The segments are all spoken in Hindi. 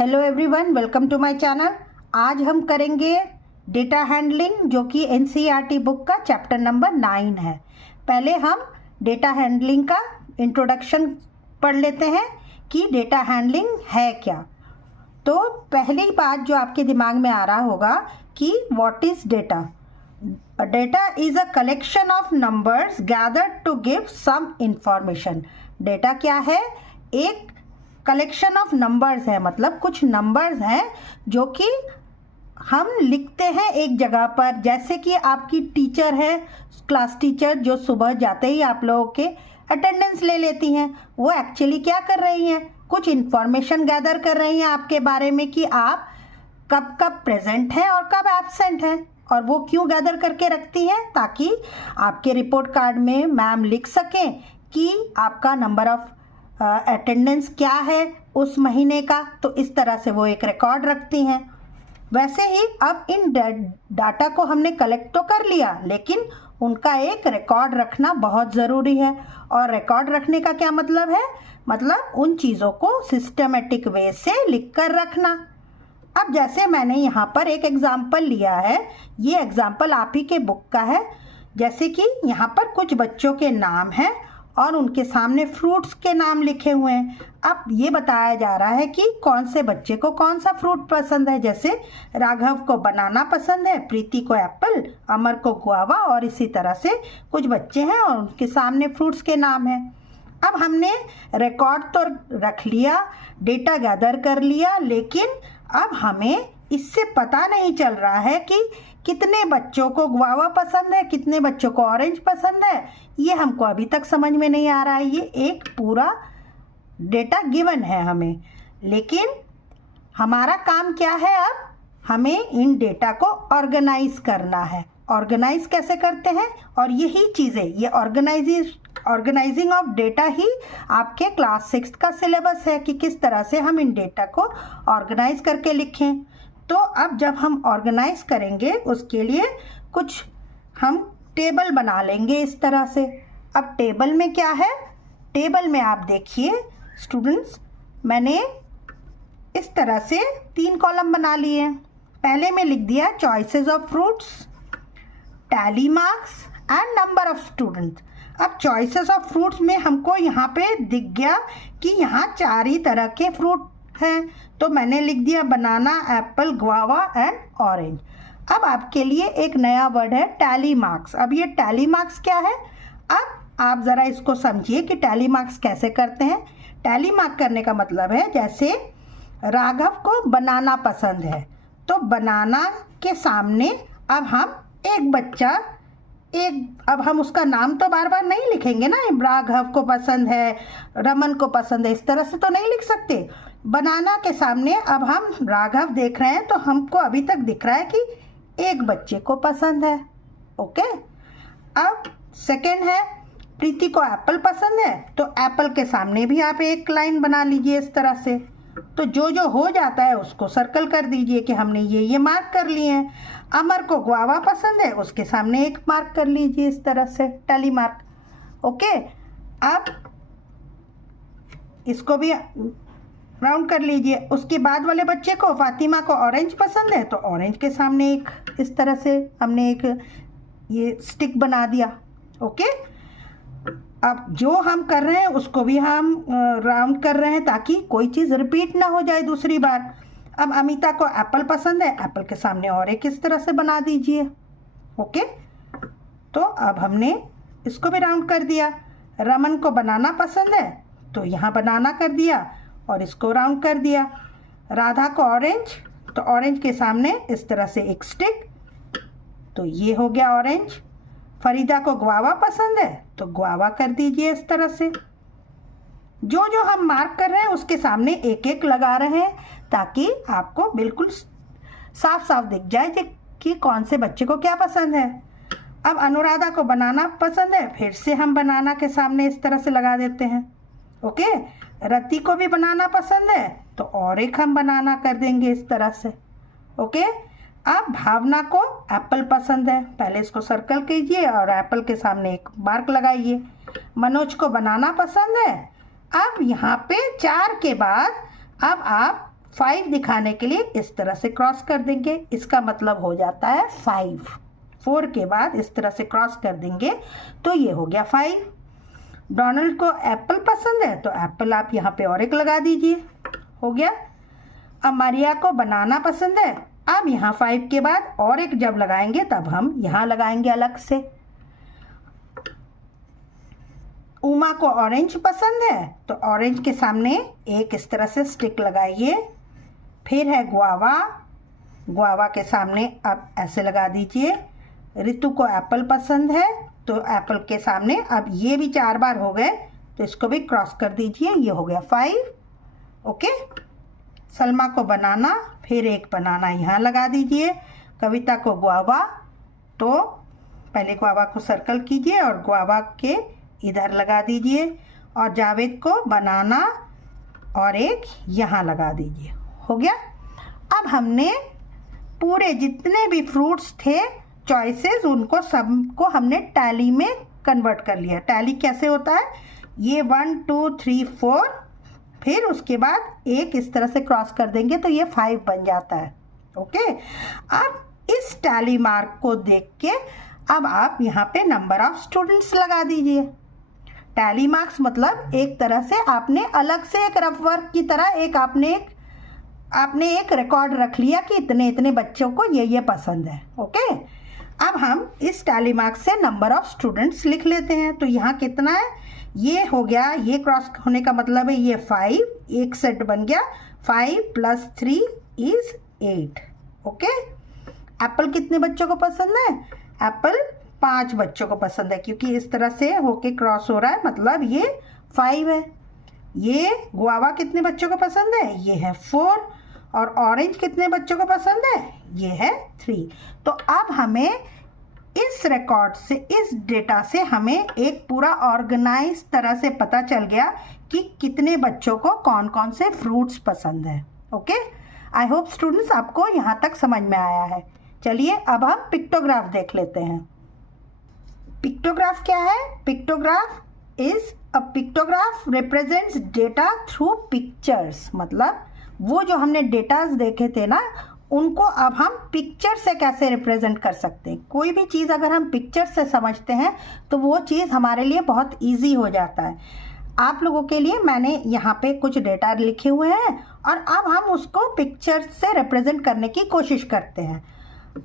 Hello everyone, welcome to my channel. आज हम करेंगे डेटा हैंडलिंग, जो कि एनसीईआरटी बुक का चैप्टर नंबर 9 है। पहले हम डेटा हैंडलिंग का इंट्रोडक्शन पढ़ लेते हैं कि डेटा हैंडलिंग है क्या। तो पहली बात जो आपके दिमाग में आ रहा होगा कि what is data. Data is a collection of numbers gathered to give some information. Data क्या है? एक कलेक्शन ऑफ नंबर्स है, मतलब कुछ नंबर्स हैं जो कि हम लिखते हैं एक जगह पर। जैसे कि आपकी टीचर है, क्लास टीचर, जो सुबह जाते ही आप लोगों के अटेंडेंस ले लेती हैं। वो एक्चुअली क्या कर रही हैं? कुछ इन्फॉर्मेशन गैदर कर रही हैं आपके बारे में कि आप कब कब प्रेजेंट हैं और कब एब्सेंट हैं। और वो क्यों गैदर करके रखती हैं? ताकि आपके रिपोर्ट कार्ड में मैम लिख सकें कि आपका नंबर ऑफ अटेंडेंस क्या है उस महीने का। तो इस तरह से वो एक रिकॉर्ड रखती हैं। वैसे ही अब इन डाटा को हमने कलेक्ट तो कर लिया, लेकिन उनका एक रिकॉर्ड रखना बहुत ज़रूरी है। और रिकॉर्ड रखने का क्या मतलब है? मतलब उन चीज़ों को सिस्टमेटिक वे से लिख कर रखना। अब जैसे मैंने यहाँ पर एक एग्जाम्पल लिया है, ये एग्जाम्पल आप ही के बुक का है। जैसे कि यहाँ पर कुछ बच्चों के नाम हैं और उनके सामने फ्रूट्स के नाम लिखे हुए हैं। अब ये बताया जा रहा है कि कौन से बच्चे को कौन सा फ्रूट पसंद है। जैसे राघव को बनाना पसंद है, प्रीति को एप्पल, अमर को गुआवा, और इसी तरह से कुछ बच्चे हैं और उनके सामने फ्रूट्स के नाम हैं। अब हमने रिकॉर्ड तो रख लिया, डेटा गैदर कर लिया, लेकिन अब हमें इससे पता नहीं चल रहा है कि कितने बच्चों को गुआवा पसंद है, कितने बच्चों को ऑरेंज पसंद है। ये हमको अभी तक समझ में नहीं आ रहा है। ये एक पूरा डेटा गिवन है हमें, लेकिन हमारा काम क्या है? अब हमें इन डेटा को ऑर्गेनाइज करना है। ऑर्गेनाइज कैसे करते हैं? और यही चीज़ें, ये ऑर्गेनाइजिंग ऑफ डेटा ही आपके क्लास 6 का सिलेबस है कि किस तरह से हम इन डेटा को ऑर्गेनाइज करके लिखें। तो अब जब हम ऑर्गेनाइज करेंगे, उसके लिए कुछ हम टेबल बना लेंगे इस तरह से। अब टेबल में क्या है? टेबल में आप देखिए स्टूडेंट्स, मैंने इस तरह से 3 कॉलम बना लिए हैं। पहले में लिख दिया choices of fruits, tally marks and number of students. अब चॉइसेस ऑफ फ्रूट्स में हमको यहाँ पे दिख गया कि यहाँ 4 ही तरह के फ्रूट हैं, तो मैंने लिख दिया बनाना, एप्पल, गुआवा एंड ऑरेंज। अब आपके लिए एक नया वर्ड है टैली मार्क्स। अब ये टैली मार्क्स क्या है? अब आप ज़रा इसको समझिए कि टैली मार्क्स कैसे करते हैं। टैली मार्क करने का मतलब है, जैसे राघव को बनाना पसंद है, तो बनाना के सामने अब हम एक बच्चा, अब हम उसका नाम तो बार बार नहीं लिखेंगे ना। राघव को पसंद है, रमन को पसंद है, इस तरह से तो नहीं लिख सकते। बनाना के सामने अब हम राघव देख रहे हैं, तो हमको अभी तक दिख रहा है कि एक बच्चे को पसंद है। ओके। अब सेकंड है, प्रीति को एप्पल पसंद है, तो एप्पल के सामने भी आप एक लाइन बना लीजिए इस तरह से। तो जो जो हो जाता है उसको सर्कल कर दीजिए कि हमने ये मार्क कर लिए हैं। अमर को गुआवा पसंद है, उसके सामने एक मार्क कर लीजिए इस तरह से, टैली मार्क। ओके। अब इसको भी राउंड कर लीजिए। उसके बाद वाले बच्चे को, फातिमा को ऑरेंज पसंद है, तो ऑरेंज के सामने एक इस तरह से हमने एक ये स्टिक बना दिया। ओके। अब जो हम कर रहे हैं उसको भी हम राउंड कर रहे हैं ताकि कोई चीज़ रिपीट ना हो जाए दूसरी बार। अब अमिता को एप्पल पसंद है, एप्पल के सामने और एक इस तरह से बना दीजिए। ओके। तो अब हमने इसको भी राउंड कर दिया। रमन को बनाना पसंद है, तो यहाँ बनाना कर दिया और इसको राउंड कर दिया। राधा को ऑरेंज, तो ऑरेंज के सामने इस तरह से एक स्टिक, तो ये हो गया ऑरेंज। फरीदा को गुआवा पसंद है, तो गुआवा कर दीजिए इस तरह से। जो जो हम मार्क कर रहे हैं उसके सामने एक एक लगा रहे हैं ताकि आपको बिल्कुल साफ साफ दिख जाए कि कौन से बच्चे को क्या पसंद है। अब अनुराधा को बनाना पसंद है, फिर से हम बनाना के सामने इस तरह से लगा देते हैं। ओके। रति को भी बनाना पसंद है, तो और एक हम बनाना कर देंगे इस तरह से। ओके। अब भावना को एप्पल पसंद है, पहले इसको सर्कल कीजिए और एप्पल के सामने एक मार्क लगाइए। मनोज को बनाना पसंद है, अब यहाँ पे 4 के बाद अब आप 5 दिखाने के लिए इस तरह से क्रॉस कर देंगे, इसका मतलब हो जाता है 5। 4 के बाद इस तरह से क्रॉस कर देंगे तो ये हो गया 5। डोनाल्ड को एप्पल पसंद है तो एप्पल आप यहाँ पे और एक लगा दीजिए, हो गया। अब मारिया को बनाना पसंद है, अब यहाँ 5 के बाद और एक जब लगाएंगे तब हम यहाँ लगाएंगे अलग से। उमा को ऑरेंज पसंद है तो ऑरेंज के सामने एक इस तरह से स्टिक लगाइए। फिर है गुआवा, गुआवा के सामने अब ऐसे लगा दीजिए। रितु को एप्पल पसंद है तो एप्पल के सामने अब ये भी 4 बार हो गए तो इसको भी क्रॉस कर दीजिए, ये हो गया 5। ओके। सलमा को बनाना, फिर एक बनाना यहाँ लगा दीजिए। कविता को गुआवा, तो पहले गुआवा को सर्कल कीजिए और गुआवा के इधर लगा दीजिए। और जावेद को बनाना और एक यहाँ लगा दीजिए, हो गया। अब हमने पूरे जितने भी फ्रूट्स थे चॉइसेस उनको सबको हमने टैली में कन्वर्ट कर लिया। टैली कैसे होता है, ये 1 2 3 4, फिर उसके बाद एक इस तरह से क्रॉस कर देंगे तो ये 5 बन जाता है। ओके। अब इस टैली मार्क को देख के अब आप यहाँ पे नंबर ऑफ स्टूडेंट्स लगा दीजिए। टैली मार्क्स मतलब एक तरह से आपने अलग से एक रफ वर्क की तरह आपने एक रिकॉर्ड रख लिया कि इतने इतने बच्चों को ये पसंद है। ओके। अब हम इस टैली मार्क्स से नंबर ऑफ स्टूडेंट्स लिख लेते हैं। तो यहाँ कितना है, ये हो गया, ये क्रॉस होने का मतलब है ये 5, एक सेट बन गया। 5 + 3 = 8। ओके। एप्पल कितने बच्चों को पसंद है, एप्पल 5 बच्चों को पसंद है क्योंकि इस तरह से होके क्रॉस हो रहा है, मतलब ये 5 है। ये गुआवा कितने बच्चों को पसंद है, ये है 4। और ऑरेंज कितने बच्चों को पसंद है, ये है 3। तो अब हमें इस रिकॉर्ड से, इस डेटा से हमें एक पूरा ऑर्गेनाइज तरह से पता चल गया कि कितने बच्चों को कौन कौन से फ्रूट्स पसंद है। ओके। आई होप स्टूडेंट्स आपको यहाँ तक समझ में आया है। चलिए अब हम पिक्टोग्राफ देख लेते हैं। पिक्टोग्राफ क्या है, pictograph represents data through pictures. मतलब वो जो हमने डेटाज देखे थे ना, उनको अब हम पिक्चर से कैसे रिप्रेजेंट कर सकते हैं। कोई भी चीज़ अगर हम पिक्चर से समझते हैं तो वो चीज़ हमारे लिए बहुत इजी हो जाता है। आप लोगों के लिए मैंने यहाँ पे कुछ डेटा लिखे हुए हैं और अब हम उसको पिक्चर से रिप्रेजेंट करने की कोशिश करते हैं।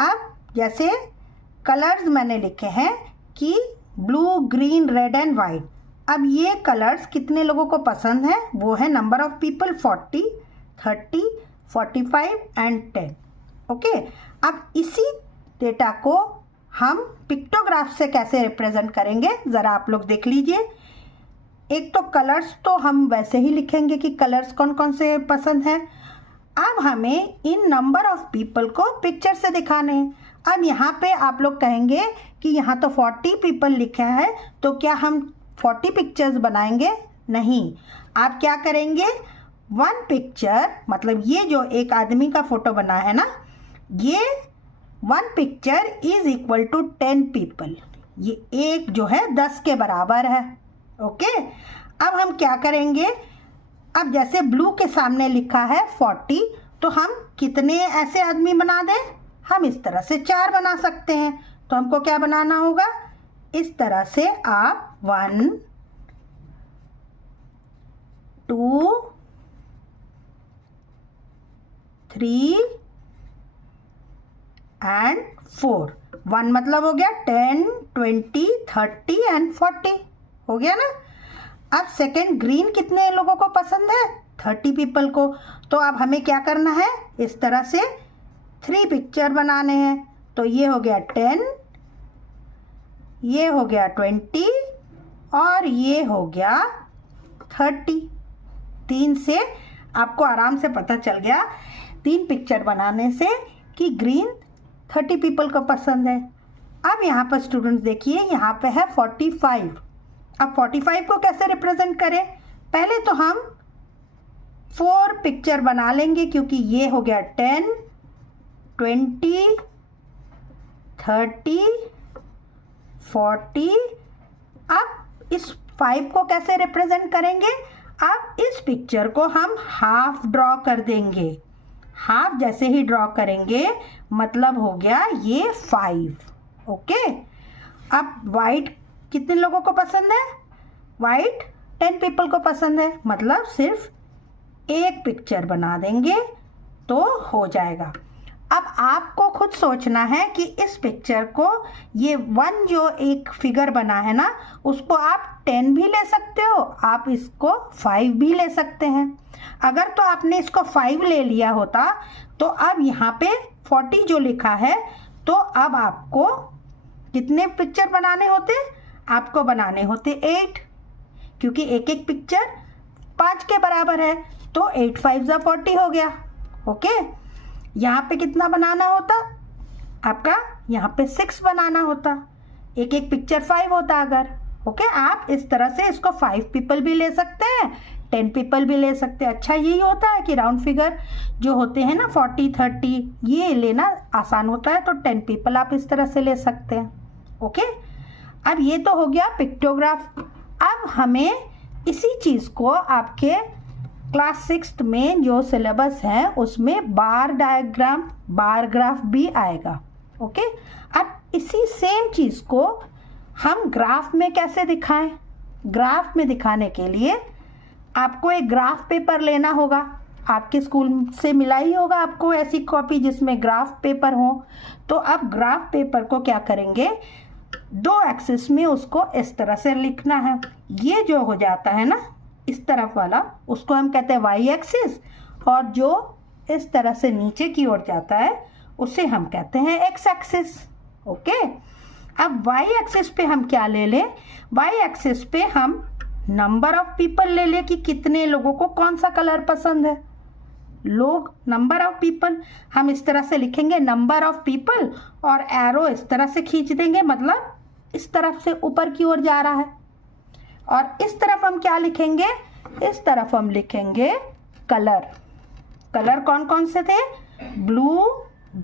अब जैसे कलर्स मैंने लिखे हैं कि blue, green, red and white. अब ये कलर्स कितने लोगों को पसंद है, वो है number of people 40, 30, 45 and 10। Okay. अब इसी डेटा को हम पिक्टोग्राफ से कैसे रिप्रेजेंट करेंगे ज़रा आप लोग देख लीजिए। एक तो कलर्स तो हम वैसे ही लिखेंगे कि कलर्स कौन कौन से पसंद हैं। अब हमें इन नंबर ऑफ पीपल को पिक्चर से दिखाने हैं। अब यहाँ पे आप लोग कहेंगे कि यहाँ तो 40 पीपल लिखा है, तो क्या हम 40 पिक्चर्स बनाएंगे? नहीं। आप क्या करेंगे, 1 पिक्चर, मतलब ये जो एक आदमी का फोटो बना है ना, ये 1 पिक्चर = 10 पीपल। ये एक जो है 10 के बराबर है। ओके। अब हम क्या करेंगे, अब जैसे ब्लू के सामने लिखा है 40, तो हम कितने ऐसे आदमी बना दें, हम इस तरह से 4 बना सकते हैं। तो हमको क्या बनाना होगा, इस तरह से आप 1 2 3 एंड 4। 1 मतलब हो गया 10, 20, 30 एंड 40, हो गया ना। अब सेकंड, ग्रीन कितने लोगों को पसंद है, 30 पीपल को। तो अब हमें क्या करना है, इस तरह से 3 पिक्चर बनाने हैं। तो ये हो गया 10, ये हो गया 20 और ये हो गया 30। 3 से आपको आराम से पता चल गया 3 पिक्चर बनाने से कि ग्रीन 30 पीपल को पसंद है। अब यहाँ पर स्टूडेंट्स देखिए, यहाँ पे है 45। अब 45 को कैसे रिप्रेजेंट करें, पहले तो हम 4 पिक्चर बना लेंगे क्योंकि ये हो गया 10, 20, 30, 40। अब इस 5 को कैसे रिप्रेजेंट करेंगे, अब इस पिक्चर को हम हाफ ड्रॉ कर देंगे। हाफ जैसे ही ड्रॉ करेंगे मतलब हो गया ये 5। ओके, अब वाइट कितने लोगों को पसंद है? वाइट 10 पीपल को पसंद है, मतलब सिर्फ एक पिक्चर बना देंगे तो हो जाएगा। अब आपको खुद सोचना है कि इस पिक्चर को, ये 1 जो एक फिगर बना है ना, उसको आप 10 भी ले सकते हो, आप इसको 5 भी ले सकते हैं। अगर तो आपने इसको 5 ले लिया होता तो अब यहाँ पे 40 जो लिखा है, तो अब आपको कितने पिक्चर बनाने होते? आपको बनाने होते 8, क्योंकि एक एक पिक्चर 5 के बराबर है, तो 8 5 जा 40 हो गया। ओके, यहाँ पे कितना बनाना होता आपका? यहाँ पे 6 बनाना होता, एक एक पिक्चर 5 होता अगर। ओके, आप इस तरह से इसको 5 पीपल भी ले सकते हैं, 10 पीपल भी ले सकते हैं। अच्छा यही होता है कि राउंड फिगर जो होते हैं ना 40 30, ये लेना आसान होता है, तो 10 पीपल आप इस तरह से ले सकते हैं। ओके, अब ये तो हो गया पिक्टोग्राफ। अब हमें इसी चीज़ को आपके क्लास 6 में जो सिलेबस है उसमें बार डायग्राम, बार ग्राफ भी आएगा। ओके, अब इसी सेम चीज़ को हम ग्राफ में कैसे दिखाएं? ग्राफ में दिखाने के लिए आपको एक ग्राफ पेपर लेना होगा। आपके स्कूल से मिला ही होगा आपको ऐसी कॉपी जिसमें ग्राफ पेपर हो। तो अब ग्राफ पेपर को क्या करेंगे, 2 एक्सिस में उसको इस तरह से लिखना है। ये जो हो जाता है ना इस तरफ वाला, उसको हम कहते हैं वाई एक्सिस, और जो इस तरह से नीचे की ओर जाता है उसे हम कहते हैं एक्स एक्सिस। ओके, अब वाई एक्सिस पे हम क्या ले लें? वाई एक्सिस पे हम नंबर ऑफ पीपल ले लें कि कितने लोगों को कौन सा कलर पसंद है। लोग, नंबर ऑफ पीपल, हम इस तरह से लिखेंगे नंबर ऑफ पीपल, और एरो इस तरह से खींच देंगे, मतलब इस तरफ से ऊपर की ओर जा रहा है। और इस तरफ हम क्या लिखेंगे? इस तरफ हम लिखेंगे कलर। कलर कौन कौन से थे? Blue,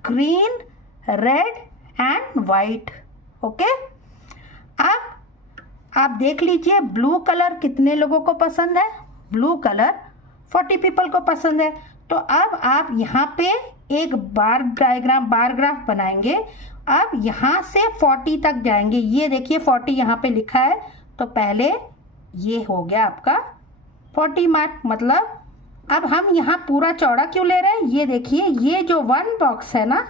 green, red and white. Okay, अब आप देख लीजिए ब्लू कलर कितने लोगों को पसंद है? ब्लू कलर 40 पीपल को पसंद है। तो अब आप यहाँ पे एक बार डायग्राम, बार ग्राफ बनाएंगे। अब यहाँ से 40 तक जाएंगे। ये देखिए 40 यहाँ पे लिखा है, तो पहले ये हो गया आपका 40 मार्क। मतलब अब हम यहाँ पूरा चौड़ा क्यों ले रहे हैं? ये देखिए, ये जो 1 बॉक्स है ना,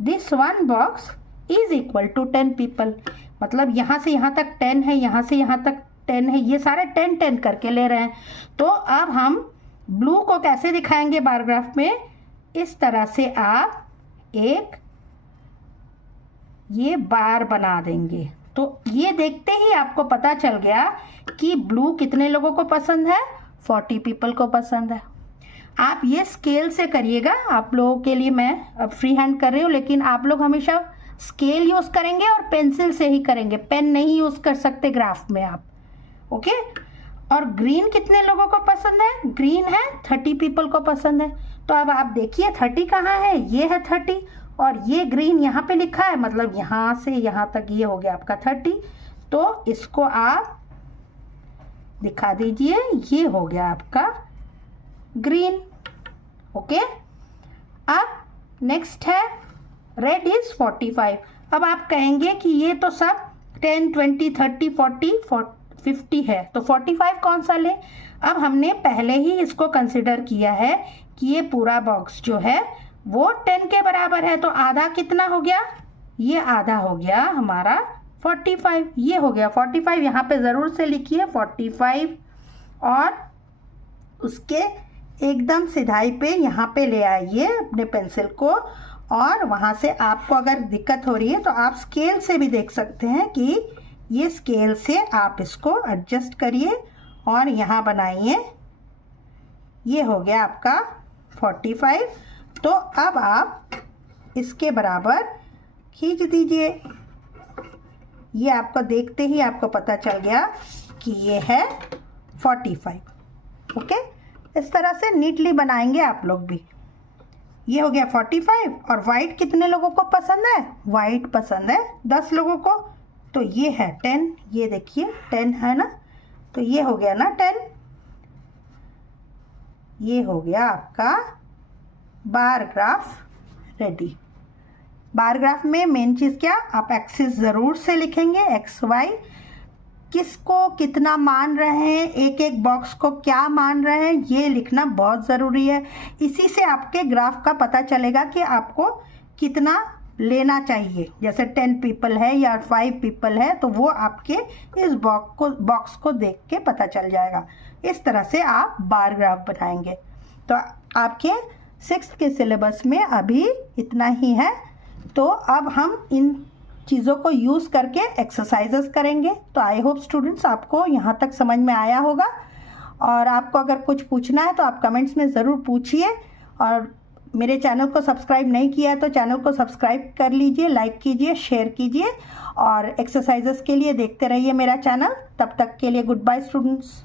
this 1 box is equal to 10 people. मतलब यहाँ से यहाँ तक 10 है, यहाँ से यहाँ तक 10 है, ये सारे 10 10 करके ले रहे हैं। तो अब हम ब्लू को कैसे दिखाएंगे बार ग्राफ में? इस तरह से आप एक ये बार बना देंगे। तो ये देखते ही आपको पता चल गया कि ब्लू कितने लोगों को पसंद है? 40 पीपल को पसंद है। आप ये स्केल से करिएगा, आप लोगों के लिए मैं अब फ्री हैंड कर रही हूँ, लेकिन आप लोग हमेशा स्केल यूज़ करेंगे और पेंसिल से ही करेंगे, पेन नहीं यूज़ कर सकते ग्राफ में आप। ओके, और ग्रीन कितने लोगों को पसंद है? ग्रीन है 30 पीपल को पसंद है। तो अब आप देखिए 30 कहाँ है? ये है 30, और ये ग्रीन यहाँ पे लिखा है, मतलब यहाँ से यहाँ तक ये हो गया आपका 30। तो इसको आप दिखा दीजिए, ये हो गया आपका ग्रीन। ओके, अब नेक्स्ट है रेड इज 45। अब आप कहेंगे कि ये तो सब 10 20 30 40 50 है, तो 45 कौन सा ले? अब हमने पहले ही इसको कंसिडर किया है कि ये पूरा बॉक्स जो है वो 10 के बराबर है, तो आधा कितना हो गया? ये आधा हो गया हमारा 45। ये हो गया 45, यहाँ पे ज़रूर से लिखिए 45, और उसके एकदम सिधाई पे यहाँ पे ले आइए अपने पेंसिल को, और वहाँ से आपको अगर दिक्कत हो रही है तो आप स्केल से भी देख सकते हैं कि ये स्केल से आप इसको एडजस्ट करिए और यहाँ बनाइए। ये हो गया आपका 45। तो अब आप इसके बराबर खींच दीजिए। ये आपको देखते ही आपको पता चल गया कि ये है 45। ओके, इस तरह से नीटली बनाएंगे आप लोग भी। ये हो गया 45। और वाइट कितने लोगों को पसंद है? वाइट पसंद है 10 लोगों को, तो ये है 10। ये देखिए 10 है ना, तो ये हो गया ना 10। ये हो गया आपका bar graph ready. Bar graph में मेन चीज़ क्या, आप एक्सिस ज़रूर से लिखेंगे, एक्स वाई, किसको कितना मान रहे हैं, एक एक बॉक्स को क्या मान रहे हैं, ये लिखना बहुत ज़रूरी है। इसी से आपके ग्राफ का पता चलेगा कि आपको कितना लेना चाहिए। जैसे 10 पीपल है या 5 पीपल है तो वो आपके इस बॉक्स को देख के पता चल जाएगा। इस तरह से आप बार ग्राफ बनाएंगे। तो आपके 6th के सिलेबस में अभी इतना ही है। तो अब हम इन चीज़ों को यूज़ करके एक्सरसाइजेस करेंगे। तो आई होप स्टूडेंट्स आपको यहाँ तक समझ में आया होगा। और आपको अगर कुछ पूछना है तो आप कमेंट्स में ज़रूर पूछिए। और मेरे चैनल को सब्सक्राइब नहीं किया है तो चैनल को सब्सक्राइब कर लीजिए, लाइक कीजिए, शेयर कीजिए और एक्सरसाइजेस के लिए देखते रहिए मेरा चैनल। तब तक के लिए गुड बाय स्टूडेंट्स।